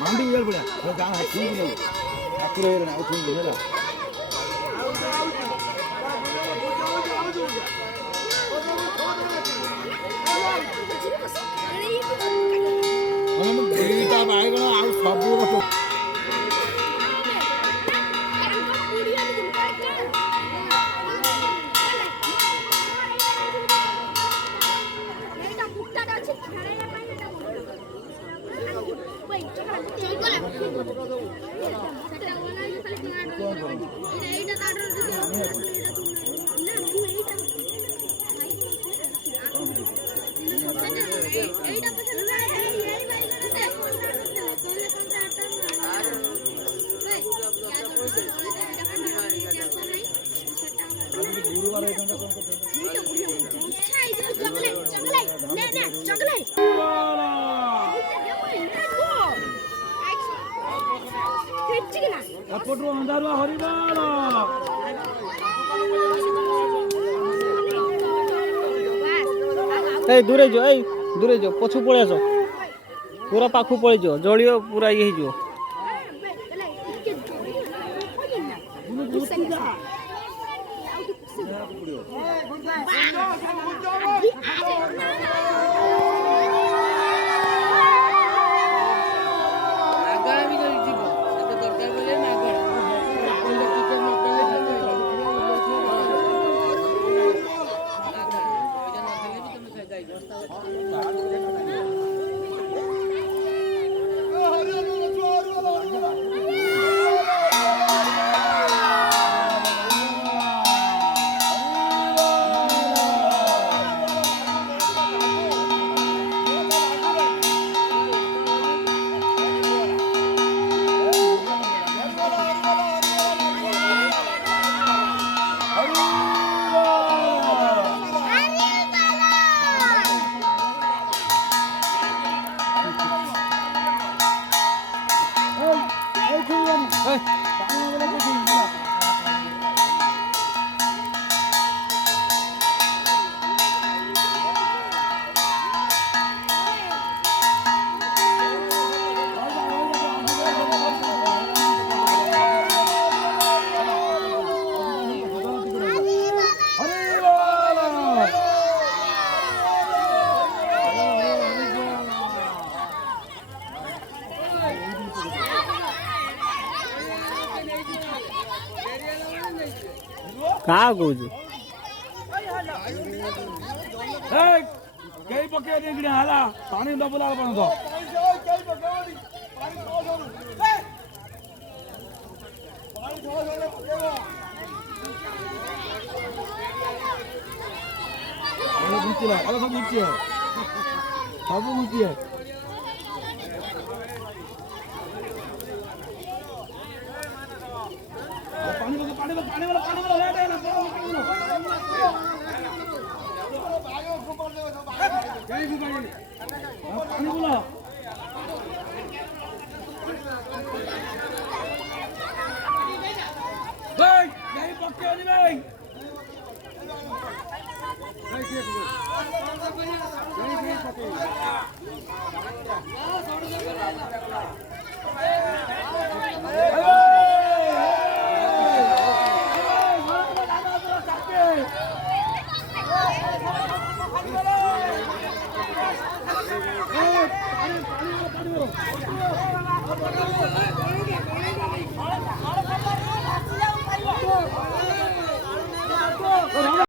मांडी उधर पड़ा वो गांव है खून नहीं आकुर है ना वो खून नहीं है हम बेटा भाई बना आउ सब को दूरे जो दूरे जो पछू पड़े आस पूरा पाखु पड़े जो जलियो पूरा ये हो कहाँ कौच कई पके नहीं हाला पानी डबल आल तो सब मुक्ति है पानी वाला